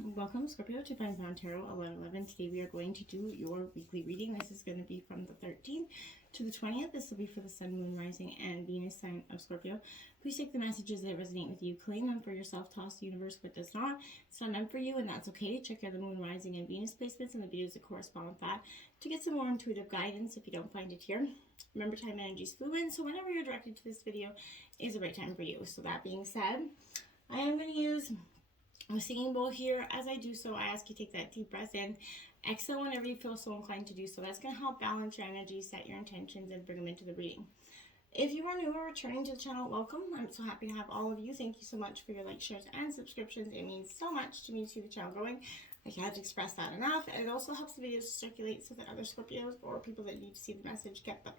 Welcome, Scorpio, to Fine Found Tarot 1111. Today we are going to do your weekly reading. This is going to be from the 13th to the 20th. This will be for the Sun, Moon, Rising, and Venus sign of Scorpio. Please take the messages that resonate with you, claim them for yourself, toss the universe what does not. It's not meant for you, and that's okay. Check out the Moon, Rising, and Venus placements and the videos that correspond with that to get some more intuitive guidance if you don't find it here. Remember, time energy is fluid, so whenever you're directed to this video is the right time for you. So that being said, I am going to use a singing bowl here. As I do so, I ask you to take that deep breath in, exhale whenever you feel so inclined to do so. That's going to help balance your energy, set your intentions, and bring them into the reading. If you are new or returning to the channel, welcome. I'm so happy to have all of you. Thank you so much for your likes, shares, and subscriptions. It means so much to me to see the channel growing. I can't express that enough. And it also helps the videos circulate so that other Scorpios or people that need to see the message get them.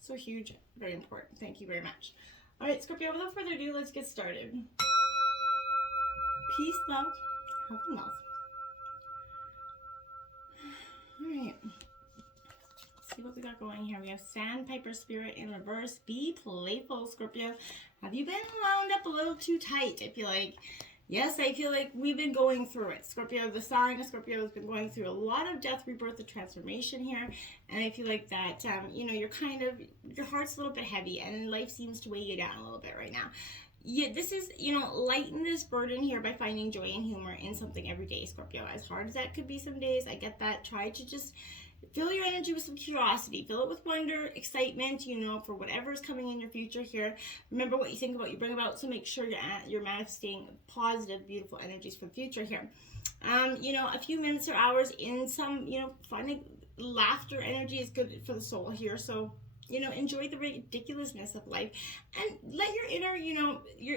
So huge, very important. Thank you very much. All right, Scorpio, without further ado, let's get started. Peace, love, health, and wealth. Alright. Let's see what we got going here. We have Sandpiper Spirit in reverse. Be playful, Scorpio. Have you been wound up a little too tight? I feel like, yes, I feel like we've been going through it. Scorpio, the sign of Scorpio has been going through a lot of death, rebirth, and transformation here. And I feel like that, you're kind of, your heart's a little bit heavy and life seems to weigh you down a little bit right now. Yeah, this is, lighten this burden here by finding joy and humor in something every day, Scorpio. As hard as that could be some days, I get that. Try to just fill your energy with some curiosity. Fill it with wonder, excitement, for whatever is coming in your future here. Remember what you think about, you bring about, so make sure you're manifesting positive, beautiful energies for the future here. A few minutes or hours in some, fun, laughter energy is good for the soul here, so enjoy the ridiculousness of life and let your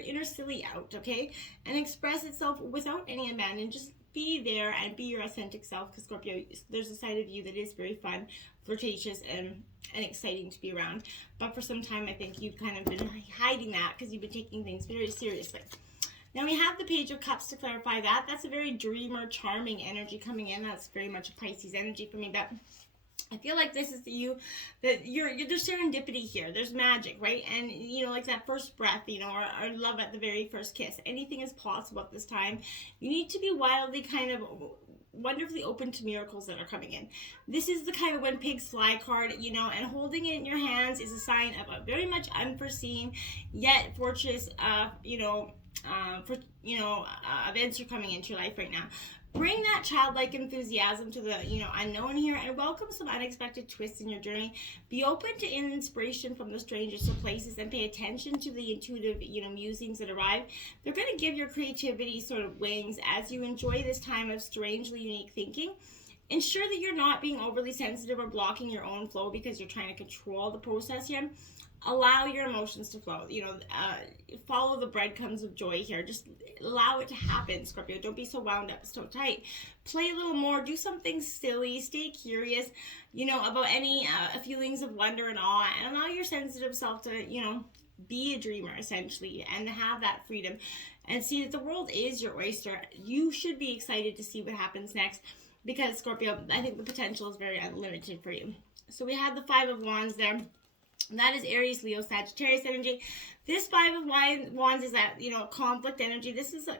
inner silly out, okay? And express itself without any abandon. Just be there and be your authentic self, because Scorpio, there's a side of you that is very fun, flirtatious, and exciting to be around. But for some time, I think you've kind of been hiding that because you've been taking things very seriously. Now we have the Page of Cups to clarify that. That's a very dreamer, charming energy coming in. That's very much a Pisces energy for me, but I feel like this is that there's serendipity here. There's magic, right? And, like that first breath, or love at the very first kiss. Anything is possible at this time. You need to be wildly kind of wonderfully open to miracles that are coming in. This is the kind of when pigs fly card, and holding it in your hands is a sign of a very much unforeseen yet fortuitous, events are coming into your life right now. Bring that childlike enthusiasm to the, unknown here, and welcome some unexpected twists in your journey. Be open to inspiration from the strangest of places and pay attention to the intuitive, musings that arrive. They're going to give your creativity sort of wings as you enjoy this time of strangely unique thinking. Ensure that you're not being overly sensitive or blocking your own flow because you're trying to control the process here. Allow your emotions to flow. Follow the breadcrumbs of joy here. Just allow it to happen, Scorpio. Don't be so wound up, so tight. Play a little more. Do something silly. Stay curious, about any feelings of wonder and awe. And allow your sensitive self to, be a dreamer, essentially, and have that freedom. And see that the world is your oyster. You should be excited to see what happens next because, Scorpio, I think the potential is very unlimited for you. So we have the Five of Wands there. That is Aries, Leo, Sagittarius energy. This Five of Wands is that, conflict energy. This is, a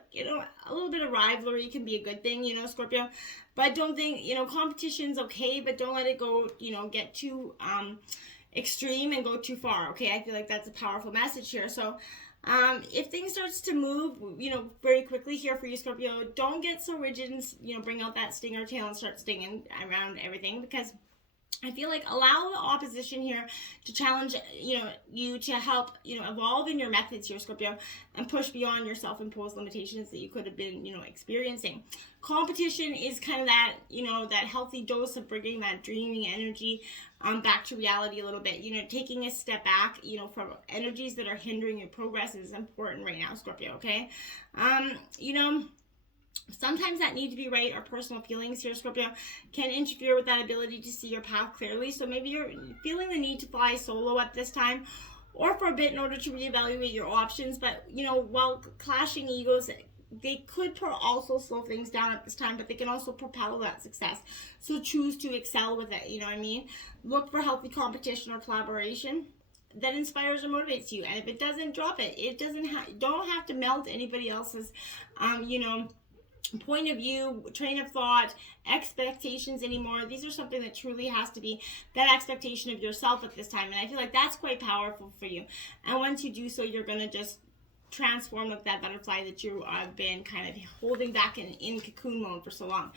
little bit of rivalry can be a good thing, Scorpio. But don't think, competition's okay, but don't let it go, get too extreme and go too far, okay? I feel like that's a powerful message here. So if things starts to move, very quickly here for you, Scorpio, don't get so rigid and, bring out that stinger tail and start stinging around everything, because I feel like allow the opposition here to challenge, you to help, evolve in your methods here, Scorpio, and push beyond your self-imposed limitations that you could have been, experiencing. Competition is kind of that, that healthy dose of bringing that dreaming energy back to reality a little bit. Taking a step back, from energies that are hindering your progress is important right now, Scorpio, okay? Sometimes that need to be right or personal feelings here, Scorpio, can interfere with that ability to see your path clearly. So maybe you're feeling the need to fly solo at this time or for a bit in order to reevaluate your options. But, while clashing egos, they could also slow things down at this time, but they can also propel that success. So choose to excel with it, you know what I mean? Look for healthy competition or collaboration that inspires or motivates you. And if it doesn't, drop it. It doesn't don't have to melt anybody else's, point of view, train of thought, expectations anymore. These are something that truly has to be that expectation of yourself at this time. And I feel like that's quite powerful for you. And once you do so, you're going to just transform like that butterfly that you have been kind of holding back in cocoon mode for so long.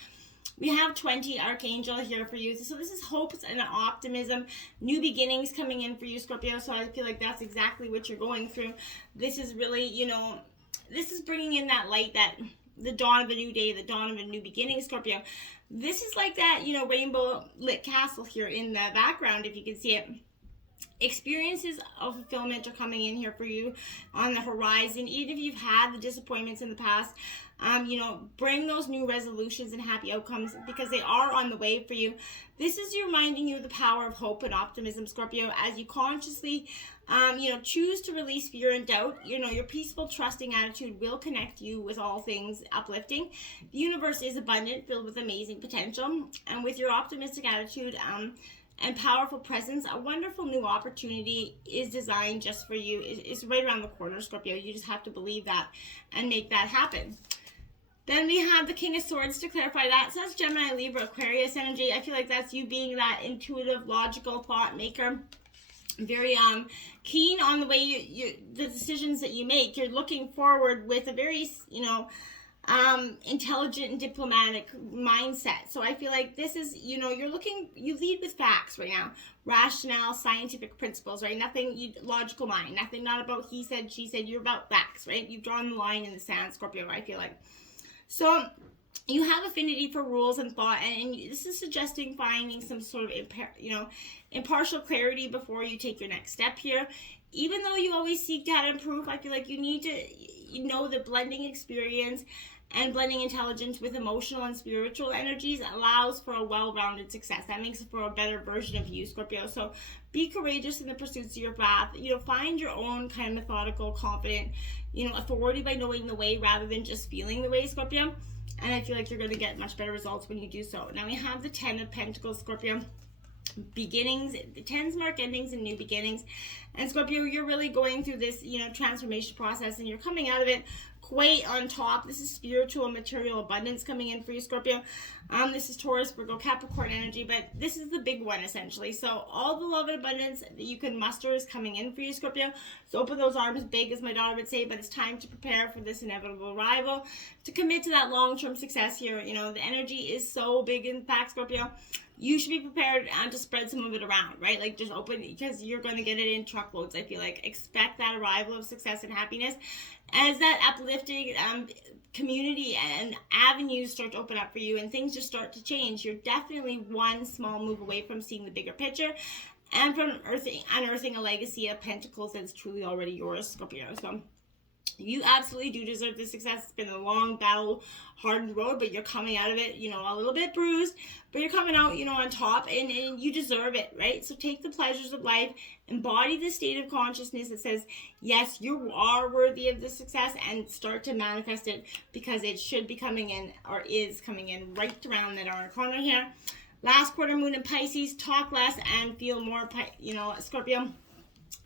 We have 20 Archangel here for you. So this is hopes and optimism, new beginnings coming in for you, Scorpio. So I feel like that's exactly what you're going through. This is really, you know, this is bringing in that light, that the dawn of a new day, the dawn of a new beginning, Scorpio. This is like that, you know, rainbow lit castle here in the background, if you can see it. Experiences of fulfillment are coming in here for you on the horizon. Even if you've had the disappointments in the past, you know, bring those new resolutions and happy outcomes, because they are on the way for you. This is reminding you of the power of hope and optimism, Scorpio, as you consciously, you know, choose to release fear and doubt. You know, your peaceful, trusting attitude will connect you with all things uplifting. The universe is abundant, filled with amazing potential, and with your optimistic attitude, and powerful presence, a wonderful new opportunity is designed just for you. It's right around the corner, Scorpio. You just have to believe that and make that happen. Then we have the King of Swords to clarify that. So that's Gemini, Libra, Aquarius energy. I feel like that's you being that intuitive, logical thought maker. Very keen on the way the decisions that you make. You're looking forward with a very, you know, intelligent and diplomatic mindset. So I feel like this is, you know, you lead with facts right now, rationale, scientific principles, right? Nothing logical mind, nothing, not about he said, she said. You're about facts, right? You've drawn the line in the sand, Scorpio, I feel like. So you have affinity for rules and thought, and this is suggesting finding some sort of impartial clarity before you take your next step here. Even though you always seek to improve, I feel like you need to know the blending experience and blending intelligence with emotional and spiritual energies allows for a well-rounded success. That makes it for a better version of you, Scorpio. So be courageous in the pursuits of your path. You know, find your own kind of methodical, confident, you know, authority by knowing the way rather than just feeling the way, Scorpio. And I feel like you're going to get much better results when you do so. Now we have the 10 of Pentacles, Scorpio. Beginnings, the 10s mark endings and new beginnings. And Scorpio, you're really going through this, you know, transformation process, and you're coming out of it quite on top. This is spiritual and material abundance coming in for you, Scorpio. This is Taurus, Virgo, Capricorn energy, but this is the big one essentially. So all the love and abundance that you can muster is coming in for you, Scorpio. So open those arms big, as my daughter would say, but it's time to prepare for this inevitable arrival, to commit to that long-term success here. You know, the energy is so big. In fact, Scorpio, you should be prepared to spread some of it around, right? Like just open, because you're going to get it in truckloads. I feel like expect that arrival of success and happiness as that uplifting community and avenues start to open up for you and things just start to change. You're definitely one small move away from seeing the bigger picture and from unearthing a legacy of pentacles that's truly already yours, Scorpio. So you absolutely do deserve this success. It's been a long battle, hardened road, but you're coming out of it, you know, a little bit bruised, but you're coming out, you know, on top, and you deserve it, right? So take the pleasures of life, embody the state of consciousness that says, yes, you are worthy of this success, and start to manifest it, because it should be coming in, or is coming in right around that hour corner here. Last quarter moon in Pisces, talk less and feel more, you know, Scorpio.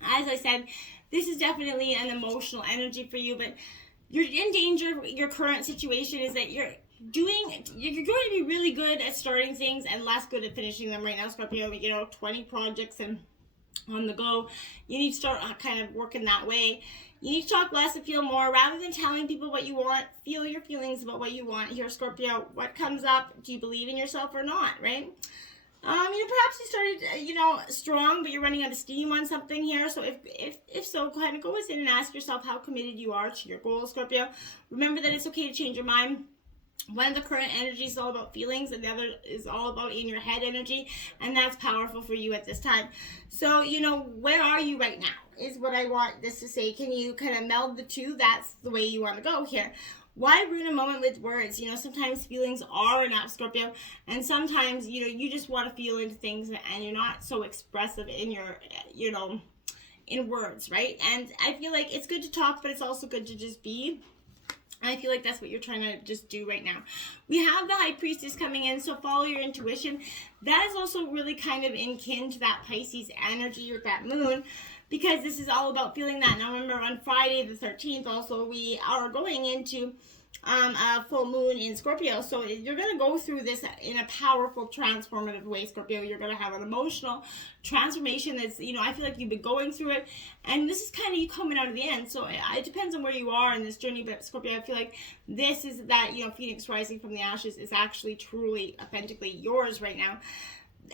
As I said, this is definitely an emotional energy for you, but you're in danger. Your current situation is that you're going to be really good at starting things and less good at finishing them right now, Scorpio. You know, 20 projects and on the go. You need to start kind of working that way. You need to talk less and feel more. Rather than telling people what you want, feel your feelings about what you want here, Scorpio. What comes up? Do you believe in yourself or not, right? You know, perhaps you started, you know, strong, but you're running out of steam on something here. So if so, kind of go within and ask yourself how committed you are to your goals, Scorpio. Remember that it's okay to change your mind. One of the current energies is all about feelings, and the other is all about in your head energy, and that's powerful for you at this time. So, you know, where are you right now is what I want this to say. Can you kind of meld the two? That's the way you want to go here. Why ruin a moment with words? You know, sometimes feelings are enough, Scorpio, and sometimes, you know, you just want to feel into things and you're not so expressive in your, you know, in words, right? And I feel like it's good to talk, but it's also good to just be. I feel like that's what you're trying to just do right now. We have the High Priestess coming in, so follow your intuition. That is also really kind of in kin to that Pisces energy with that moon, because this is all about feeling that. Now remember, on Friday the 13th also, we are going into full moon in Scorpio. So you're going to go through this in a powerful, transformative way, Scorpio. You're going to have an emotional transformation that's, I feel like you've been going through it, and this is kind of you coming out of the end. So it depends on where you are in this journey, but Scorpio, I feel like this is that, Phoenix rising from the ashes is actually truly, authentically yours right now.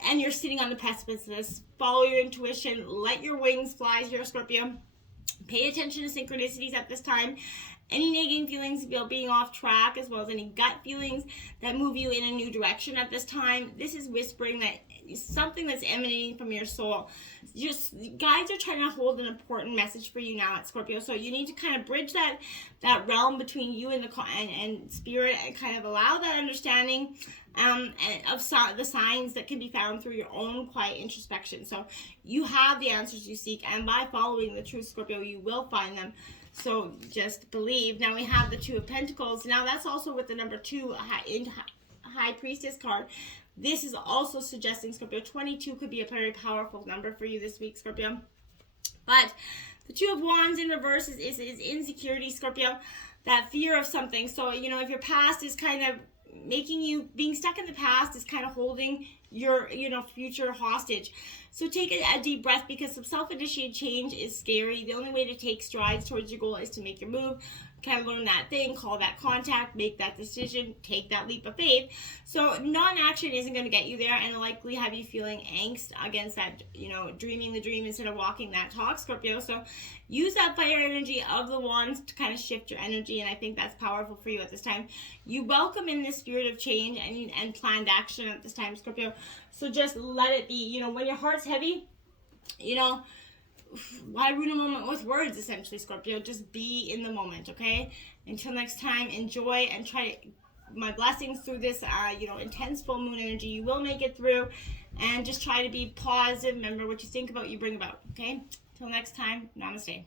And you're sitting on the precipice of this. Follow your intuition. Let your wings fly here, Scorpio. Pay attention to synchronicities at this time. Any nagging feelings about being off track, as well as any gut feelings that move you in a new direction at this time. This is whispering that something that's emanating from your soul. Just guides are trying to hold an important message for you now at Scorpio. So you need to kind of bridge that realm between you and and spirit, and kind of allow that understanding of the signs that can be found through your own quiet introspection. So you have the answers you seek, and by following the truth, Scorpio, you will find them. So just believe. Now we have the Two of Pentacles. Now that's also with the number 2 High Priestess card. This is also suggesting, Scorpio, 22 could be a very powerful number for you this week, Scorpio. But the Two of Wands in reverse is insecurity, Scorpio. That fear of something. So, if your past is kind of making you, being stuck in the past is kind of holding your, future hostage. So take a deep breath, because some self-initiated change is scary. The only way to take strides towards your goal is to make your move. Kind of learn that thing, call that contact, make that decision, take that leap of faith. So non-action isn't going to get you there, and likely have you feeling angst against that, dreaming the dream instead of walking that talk, Scorpio. So use that fire energy of the wands to kind of shift your energy, and I think that's powerful for you at this time. You welcome in this spirit of change and planned action at this time, Scorpio. So just let it be. When your heart's heavy, why ruin a moment with words, essentially, Scorpio? Just be in the moment, okay? Until next time, enjoy and try my blessings through this, intense full moon energy. You will make it through, and just try to be positive. Remember, what you think about, you bring about, okay? Till next time, namaste.